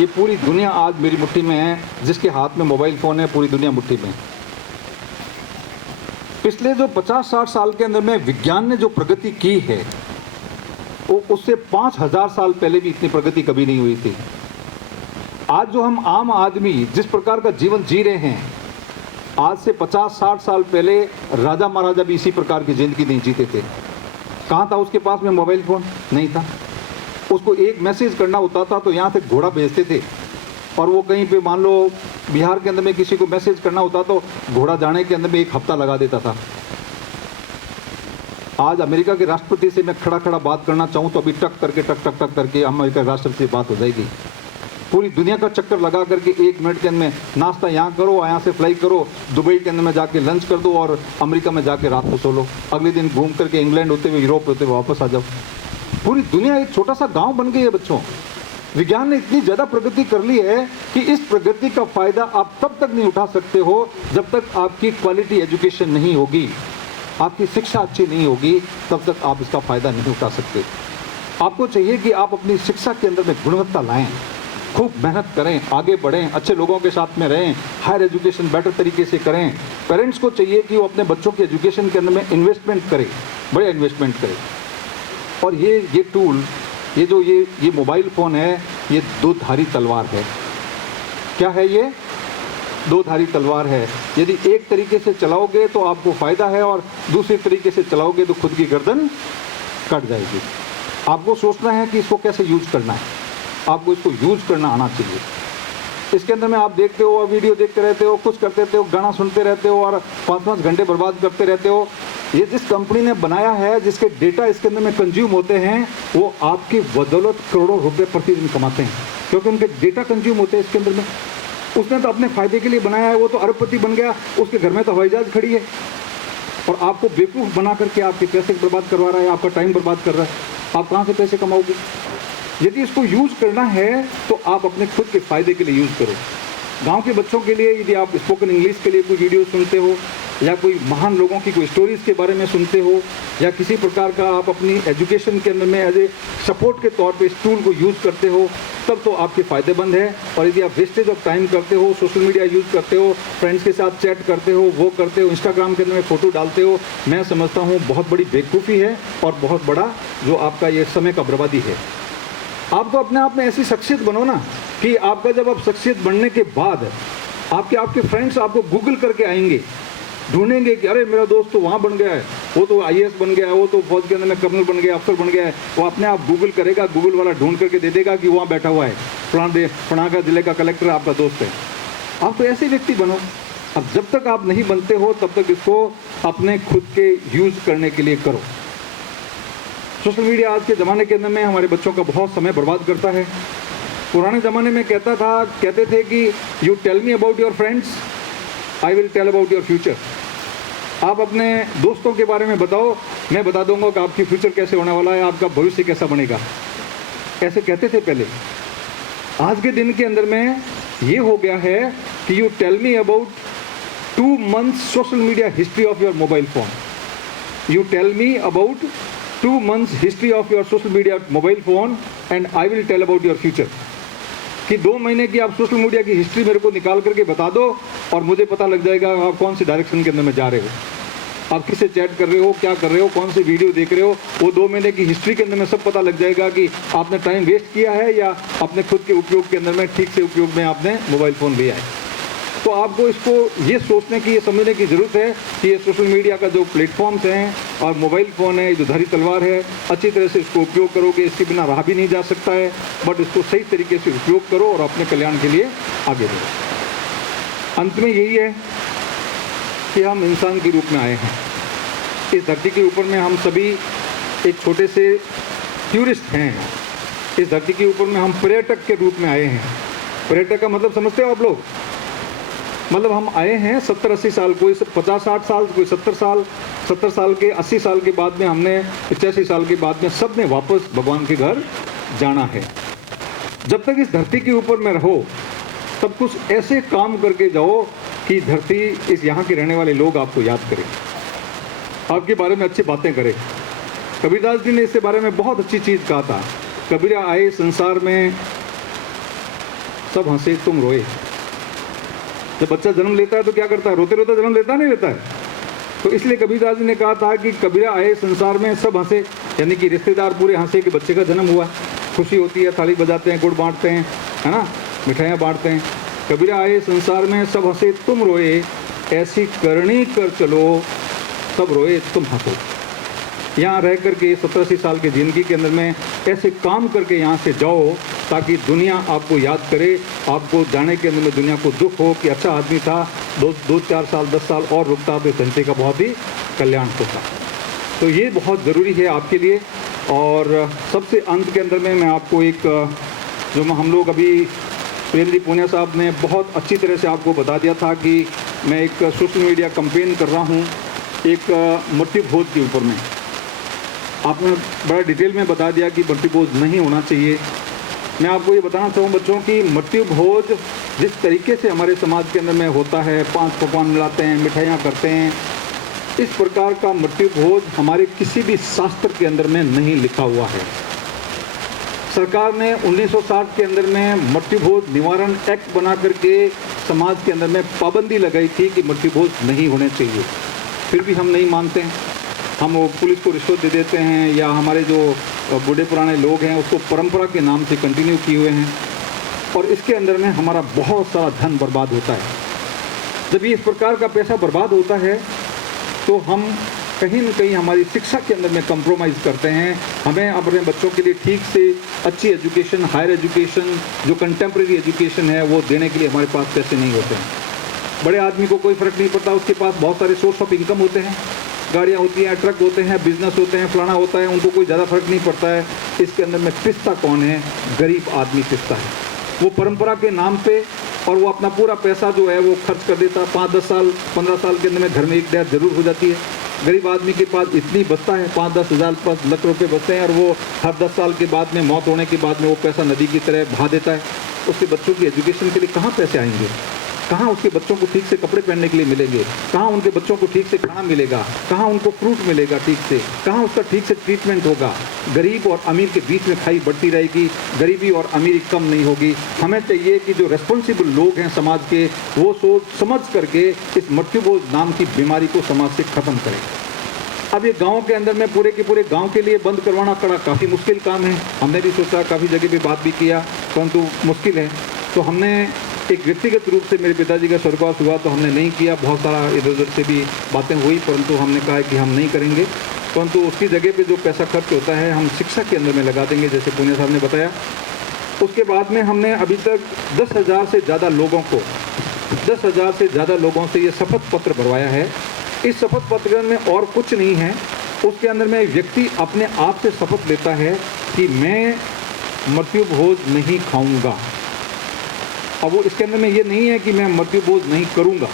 ये पूरी दुनिया आज मेरी मुट्ठी में है, जिसके हाथ में मोबाइल फ़ोन है पूरी दुनिया मुट्ठी में। पिछले जो 50-60 साल के अंदर में विज्ञान ने जो प्रगति की है, वो उससे 5000 साल पहले भी इतनी प्रगति कभी नहीं हुई थी। आज जो हम आम आदमी जिस प्रकार का जीवन जी रहे हैं, आज से 50-60 साल पहले राजा महाराजा भी इसी प्रकार की ज़िंदगी नहीं जीते थे। कहाँ था उसके पास में मोबाइल फ़ोन? नहीं था। उसको एक मैसेज करना होता था तो यहाँ से घोड़ा भेजते थे, और वो कहीं पे मान लो बिहार के अंदर में किसी को मैसेज करना होता तो घोड़ा जाने के अंदर में 1 हफ्ता लगा देता था। आज अमेरिका के राष्ट्रपति से मैं खड़ा खड़ा बात करना चाहूँ तो अभी टक करके अमेरिका के राष्ट्रपति से बात हो जाएगी। पूरी दुनिया का चक्कर लगा करके 1 मिनट के अंदर में नाश्ता यहाँ करो, यहाँ से फ्लाई करो, दुबई के अंदर में जाके लंच कर दो और अमेरिका में जाके रात को सो लो। अगले दिन घूम करके इंग्लैंड होते हुए, यूरोप होते हुए वापस आ जाओ। पूरी दुनिया एक छोटा सा गांव बन गई है बच्चों। विज्ञान ने इतनी ज़्यादा प्रगति कर ली है कि इस प्रगति का फ़ायदा आप तब तक नहीं उठा सकते हो जब तक आपकी क्वालिटी एजुकेशन नहीं होगी, आपकी शिक्षा अच्छी नहीं होगी, तब तक आप इसका फ़ायदा नहीं उठा सकते। आपको चाहिए कि आप अपनी शिक्षा के अंदर में गुणवत्ता लाएं, खूब मेहनत करें, आगे बढ़ें, अच्छे लोगों के साथ में रहें, हायर एजुकेशन बेटर तरीके से करें। पेरेंट्स को चाहिए कि वो अपने बच्चों के एजुकेशन के अंदर में इन्वेस्टमेंट करें, बड़े इन्वेस्टमेंट करें। और ये टूल, ये मोबाइल फ़ोन है, ये 2-धारी तलवार है। क्या है ये? 2-धारी तलवार है। यदि एक तरीके से चलाओगे तो आपको फ़ायदा है, और दूसरे तरीके से चलाओगे तो खुद की गर्दन कट जाएगी। आपको सोचना है कि इसको कैसे यूज़ करना है, आपको इसको यूज़ करना आना चाहिए। इसके अंदर में आप देखते हो और वीडियो देखते रहते हो, कुछ करते रहते हो, गाना सुनते रहते हो और 5-5 घंटे बर्बाद करते रहते हो। ये जिस कंपनी ने बनाया है, जिसके डेटा इसके अंदर में कंज्यूम होते हैं, वो आपकी बदौलत करोड़ों रुपए प्रतिदिन कमाते हैं, क्योंकि उनके डेटा कंज्यूम होते हैं इसके अंदर में। उसने तो अपने फ़ायदे के लिए बनाया है, वो तो अरबपति बन गया, उसके घर में तो हवाई जहाज खड़ी है, और आपको बेवकूफ़ बना करके आपके पैसे बर्बाद करवा रहा है, आपका टाइम बर्बाद कर रहा है। आप कहाँ से पैसे कमाओगे? यदि इसको यूज़ करना है तो आप अपने खुद के फ़ायदे के लिए यूज़ करो। गांव के बच्चों के लिए यदि आप स्पोकन इंग्लिश के लिए कोई वीडियो सुनते हो, या कोई महान लोगों की कोई स्टोरीज़ के बारे में सुनते हो, या किसी प्रकार का आप अपनी एजुकेशन के अंदर में एज ए सपोर्ट के तौर पे इस टूल को यूज़ करते हो, तब तो आपके फ़ायदेमंद है। और यदि आप वेस्टेज ऑफ टाइम करते हो, सोशल मीडिया यूज़ करते हो, फ्रेंड्स के साथ चैट करते हो, वो करते हो, इंस्टाग्राम के अंदर में फ़ोटो डालते हो, मैं समझता हूँ बहुत बड़ी बेवकूफ़ी है और बहुत बड़ा जो आपका ये समय का बर्बादी है। आपको अपने आप में ऐसी शख्सियत बनो ना कि आपका जब आप शख्सियत बनने के बाद आपके फ्रेंड्स आपको गूगल करके आएंगे, ढूंढेंगे कि अरे मेरा दोस्त तो वहाँ बन गया है, वो तो IAS बन गया है, वो तो फौज के अंदर में कर्नल बन गया, अफसर बन गया है। वो अपने आप गूगल करेगा, गूगल वाला ढूंढ करके दे देगा कि वहाँ बैठा हुआ है, फलाना जिले का कलेक्टर आपका दोस्त है। आप तो ऐसे व्यक्ति बनो। अब जब तक आप नहीं बनते हो तब तक इसको अपने खुद के यूज़ करने के लिए करो। सोशल मीडिया आज के ज़माने के अंदर में हमारे बच्चों का बहुत समय बर्बाद करता है। पुराने ज़माने में कहते थे कि you tell me about your friends, I will tell about your future. आप अपने दोस्तों के बारे में बताओ, मैं बता दूंगा कि आपकी फ्यूचर कैसे होने वाला है, आपका भविष्य कैसा बनेगा। ऐसे कहते थे पहले। आज के दिन के अंदर में ये हो गया है कि you tell me about 2 months social media history of your mobile phone. You tell me about 2 months history of your social media mobile phone and I will tell about your future. कि 2 महीने की आप social media की history मेरे को निकाल करके बता दो और मुझे पता लग जाएगा आप कौन सी डायरेक्शन के अंदर में जा रहे हो, आप किससे चैट कर रहे हो, क्या कर रहे हो, कौन सी वीडियो देख रहे हो। वो 2 महीने की हिस्ट्री के अंदर में सब पता लग जाएगा कि आपने टाइम वेस्ट किया है या अपने खुद के उपयोग के अंदर में ठीक से उपयोग में आपने मोबाइल फ़ोन लिया है। तो आपको इसको ये सोचने की, ये समझने की ज़रूरत है कि ये सोशल मीडिया का जो प्लेटफॉर्म्स हैं और मोबाइल फ़ोन है, जो धारी तलवार है, अच्छी तरह से इसको उपयोग करोगे, इसके बिना रहा भी नहीं जा सकता है। बट इसको सही तरीके से उपयोग करो और अपने कल्याण के लिए आगे बढ़ो। अंत में यही है कि हम इंसान के रूप में आए हैं इस धरती के ऊपर में। हम सभी एक छोटे से टूरिस्ट हैं इस धरती के ऊपर में। हम पर्यटक के रूप में आए हैं। पर्यटक का मतलब समझते हो आप लोग? मतलब हम आए हैं 70-80 साल, कोई 50-60 साल, कोई 70 साल के, 80 साल के बाद में, हमने 85 साल के बाद में सब ने वापस भगवान के घर जाना है। जब तक इस धरती के ऊपर में रहो तब कुछ ऐसे काम करके जाओ कि धरती, इस यहाँ के रहने वाले लोग आपको याद करें, आपके बारे में अच्छी बातें करें। कबीरदास जी ने इसके बारे में बहुत अच्छी चीज़ कहा था। कबीरा आए संसार में सब हंसे तुम रोए। जब बच्चा जन्म लेता है तो क्या करता है, रोते रोते जन्म लेता नहीं लेता है। तो इसलिए कबीरदास जी ने कहा था कि कबीरा आए संसार में सब हंसे, यानी कि रिश्तेदार पूरे हंसे कि बच्चे का जन्म हुआ। खुशी होती है, थाली बजाते हैं, गुड़ बांटते हैं, है ना, मिठाइयाँ बांटते हैं। कबीरा आए संसार में सब हंसे तुम रोए, ऐसी करनी कर चलो सब रोए तुम हंसो। यहाँ रह करके 70-80 साल की ज़िंदगी के अंदर में ऐसे काम करके यहाँ से जाओ ताकि दुनिया आपको याद करे। आपको जाने के अंदर में दुनिया को दुख हो कि अच्छा आदमी था, 2-4 साल 10 साल और रुकता तो जनता का बहुत ही कल्याण होता। तो ये बहुत ज़रूरी है आपके लिए। और सबसे अंत के अंदर में मैं आपको एक जो हम लोग अभी प्रेम जी पूनिया साहब ने बहुत अच्छी तरह से आपको बता दिया था कि मैं एक सोशल मीडिया कैंपेन कर रहा हूँ एक मृत्यु भोज के ऊपर में। आपने बड़ा डिटेल में बता दिया कि मृत्यु भोज नहीं होना चाहिए। मैं आपको ये बताना चाहूँ बच्चों कि मृत्यु भोज जिस तरीके से हमारे समाज के अंदर में होता है, 5 पकवान मिलाते हैं, मिठाइयाँ करते हैं, इस प्रकार का मृत्यु भोज हमारे किसी भी शास्त्र के अंदर में नहीं लिखा हुआ है। सरकार ने 1960 के अंदर में मृत्यु भोज निवारण एक्ट बना करके समाज के अंदर में पाबंदी लगाई थी कि मृत्यु भोज नहीं होने चाहिए। फिर भी हम नहीं मानते हैं, हम वो पुलिस को रिश्वत दे देते हैं या हमारे जो बूढ़े पुराने लोग हैं उसको परंपरा के नाम से कंटिन्यू किए हुए हैं और इसके अंदर में हमारा बहुत सारा धन बर्बाद होता है। जब ये इस प्रकार का पैसा बर्बाद होता है तो हम कहीं न कहीं हमारी शिक्षा के अंदर में कंप्रोमाइज़ करते हैं। हमें अपने बच्चों के लिए ठीक से अच्छी एजुकेशन, हायर एजुकेशन, जो कंटेम्प्रेरी एजुकेशन है वो देने के लिए हमारे पास पैसे नहीं होते हैं। बड़े आदमी को कोई फ़र्क नहीं पड़ता, उसके पास बहुत सारे सोर्स ऑफ इनकम होते हैं, गाड़ियाँ होती हैं, ट्रक होते हैं, बिजनेस होते हैं, फलाना होता है, उनको कोई ज़्यादा फर्क नहीं पड़ता है। इसके अंदर में पिसता कौन है? गरीब आदमी पिसता है। वो परंपरा के नाम पे और वो अपना पूरा पैसा जो है वो खर्च कर देता है। 5-10 साल 15 साल के अंदर में घर में एक डेथ जरूर हो जाती है। गरीब आदमी के पास इतनी बचता है, 5-10 हज़ार 5 लाख रुपए बचते हैं और वो हर 10 साल के बाद में मौत होने के बाद में वो पैसा नदी की तरह बहा देता है। उसके बच्चों की एजुकेशन के लिए कहाँ पैसे आएंगे? कहाँ उसके बच्चों को ठीक से कपड़े पहनने के लिए मिलेंगे? कहाँ उनके बच्चों को ठीक से खाना मिलेगा? कहाँ उनको फ्रूट मिलेगा ठीक से? कहाँ उसका ठीक से ट्रीटमेंट होगा? गरीब और अमीर के बीच में खाई बढ़ती रहेगी, गरीबी और अमीरी कम नहीं होगी। हमें चाहिए कि जो रेस्पॉन्सिबल लोग हैं समाज के, वो सोच समझ करके इस मृत्यु भोज नाम की बीमारी को समाज से ख़त्म करें। अब ये गांव के अंदर में पूरे के पूरे गांव के लिए बंद करवाना काफ़ी मुश्किल काम है। हमने भी सोचा, काफ़ी जगह पे बात भी किया, परंतु मुश्किल है। तो हमने एक व्यक्तिगत रूप से, मेरे पिताजी का स्वर्गवास हुआ तो हमने नहीं किया, बहुत सारा इधर उधर से भी बातें हुई, परंतु हमने कहा कि हम नहीं करेंगे। परंतु उसकी जगह पे जो पैसा खर्च होता है हम शिक्षा के अंदर में लगा देंगे, जैसे पूनिया साहब ने बताया। उसके बाद में हमने अभी तक 10,000 से ज़्यादा लोगों को 10,000 से ज़्यादा लोगों से ये शपथ पत्र भरवाया है। इस शपथ पत्र में और कुछ नहीं है, उसके अंदर में व्यक्ति अपने आप से शपथ लेता है कि मैं मृत्यु भोज नहीं खाऊंगा। अब वो इसके अंदर में ये नहीं है कि मैं मृत्यु भोज नहीं करूंगा,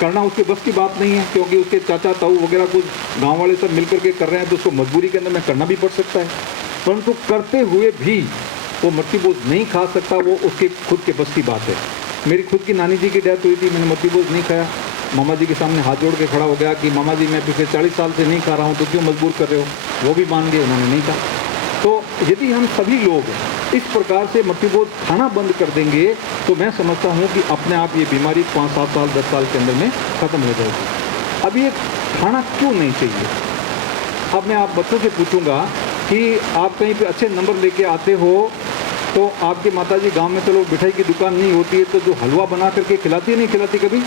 करना उसके बस की बात नहीं है, क्योंकि उसके चाचा ताऊ वगैरह कुछ गांव वाले सब मिलकर के कर रहे हैं तो उसको मजबूरी के अंदर में करना भी पड़ सकता है। परंतु करते हुए भी वो मृत्यु भोज नहीं खा सकता, वो उसके खुद के बस की बात है। मेरी खुद की नानी जी की डेथ हुई थी, मैंने मृत्यु भोज नहीं खाया। मामा जी के सामने हाथ जोड़ के खड़ा हो गया कि मामा जी मैं पिछले 40 साल से नहीं खा रहा हूँ, तो क्यों मजबूर कर रहे हो? वो भी मान गए, उन्होंने नहीं कहा। तो यदि हम सभी लोग इस प्रकार से मृत्यु भोज खाना बंद कर देंगे तो मैं समझता हूँ कि अपने आप ये बीमारी 5-7 साल 10 साल के अंदर में ख़त्म हो जाएगी। अब ये खाना क्यों नहीं चाहिए? अब मैं आप बच्चों से पूछूंगा कि आप कहीं पे अच्छे नंबर लेके आते हो तो आपके माताजी गांव में चलो मिठाई की दुकान नहीं होती है तो जो हलवा बना करके खिलाती है, नहीं खिलाती कभी?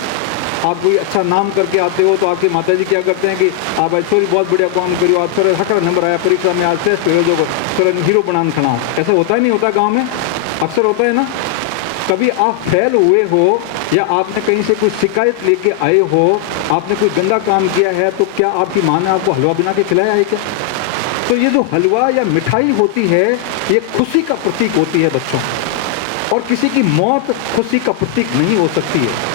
आप कोई अच्छा नाम करके आते हो तो आपके माताजी क्या करते हैं कि आप आज थोड़ी बहुत बढ़िया काम करियो, आज थोड़ा हकड़ा नंबर आया परीक्षा में, आज टेस्ट हो जो थोड़ा हीरो बनाना खड़ा हो। ऐसा होता ही नहीं होता गांव में? अक्सर होता है ना। कभी आप फेल हुए हो या आपने कहीं से कोई शिकायत लेके आए हो, आपने कोई गंदा काम किया है, तो क्या आपकी माँ ने आपको हलवा बना के खिलाया है क्या? तो ये जो हलवा या मिठाई होती है ये खुशी का प्रतीक होती है बच्चों, और किसी की मौत खुशी का प्रतीक नहीं हो सकती है।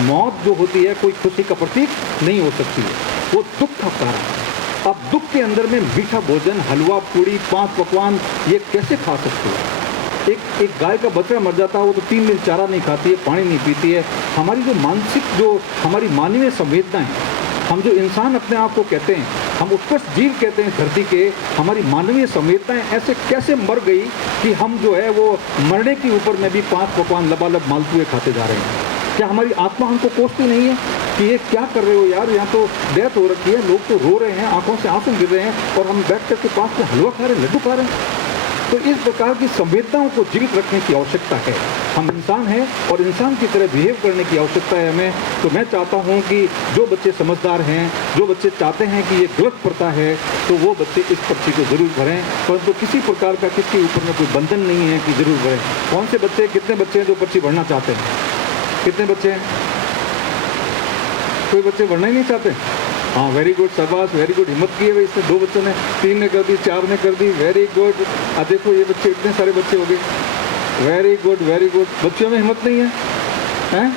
मौत जो होती है कोई खुशी का प्रतीक नहीं हो सकती है, वो दुख का कारण है। अब दुख के अंदर में मीठा भोजन, हलवा पूड़ी 5 पकवान ये कैसे खा सकते हो? एक गाय का बच्चा मर जाता है, वो तो 3 दिन चारा नहीं खाती है, पानी नहीं पीती है। हमारी जो मानसिक, जो हमारी मानवीय संवेदनाएं, हम जो इंसान अपने आप को कहते हैं, हम उत्कृष्ट जीव कहते हैं धरती के, हमारी मानवीय संवेदनाएं ऐसे कैसे मर गई कि हम जो है वो मरने के ऊपर में भी 5 पकवान लबालब मालपुए खाते जा रहे हैं। क्या हमारी आत्मा हमको कोसती नहीं है कि ये क्या कर रहे हो यार, यहाँ तो डेथ हो रखी है, लोग तो रो रहे हैं, आंखों से आंसू गिर रहे हैं और हम बैठ कर के पास में हलवा खा रहे हैं, लड्डू खा रहे हैं। तो इस प्रकार की संवेदनाओं को जीवित रखने की आवश्यकता है। हम इंसान हैं और इंसान की तरह बिहेव करने की आवश्यकता है हमें। तो मैं चाहता हूं कि जो बच्चे समझदार हैं, जो बच्चे चाहते हैं कि ये गलत प्रथा है, तो वो बच्चे इस पर्ची को जरूर भरें, परंतु किसी प्रकार का किसके ऊपर में कोई बंधन नहीं है कि जरूर भरें। कौन से बच्चे, कितने बच्चे हैं जो पर्ची भरना चाहते हैं? कितने बच्चे हैं? कोई बच्चे भरना ही नहीं चाहते? हाँ, वेरी गुड, शाबाश, वेरी गुड, हिम्मत की है भाई। इसने 2 बच्चों ने, 3 ने कर दी, 4 ने कर दी, वेरी गुड। देखो ये बच्चे, इतने सारे बच्चे हो गए, वेरी गुड वेरी गुड। बच्चों में हिम्मत नहीं है, हैं?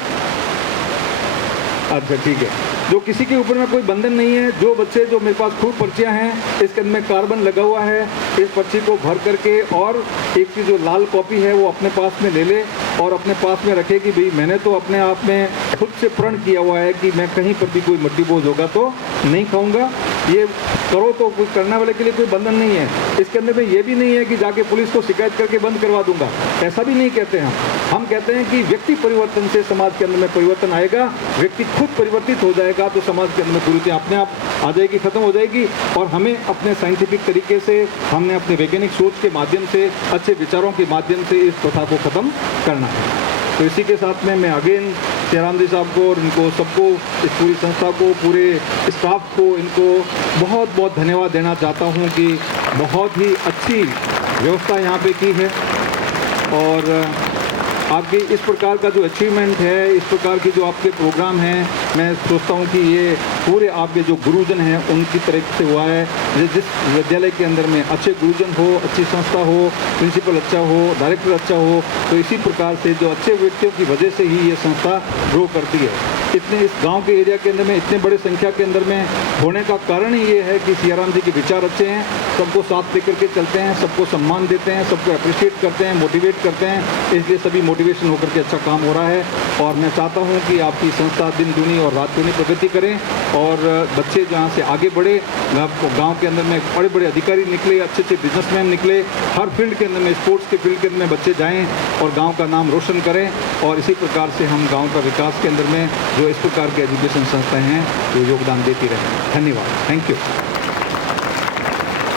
अच्छा ठीक है। जो किसी के ऊपर में कोई बंधन नहीं है, जो बच्चे, जो मेरे पास खूब पर्चियाँ हैं, इसके अंदर में कार्बन लगा हुआ है, इस पर्ची को भर करके और एक की जो लाल कॉपी है वो अपने पास में ले ले और अपने पास में रखे कि भाई मैंने तो अपने आप में खुद से प्रण किया हुआ है कि मैं कहीं पर भी कोई मट्टी बोझ होगा तो नहीं खाऊंगा। ये करो तो कोई करने वाले के लिए कोई बंधन नहीं है। इसके अंदर में ये भी नहीं है कि जाके पुलिस को शिकायत करके बंद करवा दूंगा, ऐसा भी नहीं कहते हैं हम कहते हैं कि व्यक्ति परिवर्तन से समाज के अंदर में परिवर्तन आएगा। व्यक्ति खुद परिवर्तित हो जाएगा तो समाज के अंदर में कुरीतियाँ अपने आप आ जाएगी, खत्म हो जाएगी। और हमें अपने साइंटिफिक तरीके से, हमने अपने वैज्ञानिक सोच के माध्यम से, अच्छे विचारों के माध्यम से इस प्रथा को खत्म करना है। तो इसी के साथ में मैं अगेन जयराम जी साहब को और इनको सबको, इस पूरी संस्था को, पूरे स्टाफ को, इनको बहुत बहुत धन्यवाद देना चाहता हूं कि बहुत ही अच्छी व्यवस्था यहाँ पे की है। और आपकी इस प्रकार का जो अचीवमेंट है, इस प्रकार के जो आपके प्रोग्राम हैं, मैं सोचता हूँ कि ये पूरे आपके जो गुरुजन हैं उनकी तरफ से हुआ है। जिस विद्यालय के अंदर में अच्छे गुरुजन हो, अच्छी संस्था हो, प्रिंसिपल अच्छा हो, डायरेक्टर अच्छा हो, तो इसी प्रकार से जो अच्छे व्यक्तियों की वजह से ही ये संस्था ग्रो करती है। इतने इस गांव के एरिया के अंदर में इतने बड़े संख्या के अंदर में होने का कारण ही ये है कि सियाराम जी के विचार अच्छे हैं, सबको साथ लेकर के चलते हैं, सबको सम्मान देते हैं, सबको अप्रिशिएट करते हैं, मोटिवेट करते हैं, इसलिए सभी मोटिवेशन होकर के अच्छा काम हो रहा है। और मैं चाहता हूँ कि आपकी संस्था दिन दूनी और रात दूनी प्रगति करें और बच्चे जहाँ से आगे बढ़े, गाँव के अंदर में बड़े बड़े अधिकारी निकले, अच्छे अच्छे बिजनेसमैन निकले, हर फील्ड के अंदर में, स्पोर्ट्स के फील्ड के अंदर में बच्चे जाएँ और गाँव का नाम रोशन करें। और इसी प्रकार से हम गाँव का विकास के अंदर में जो इस प्रकार की एजुकेशन संस्थाएं हैं वो योगदान देती रहें। धन्यवाद, थैंक यू।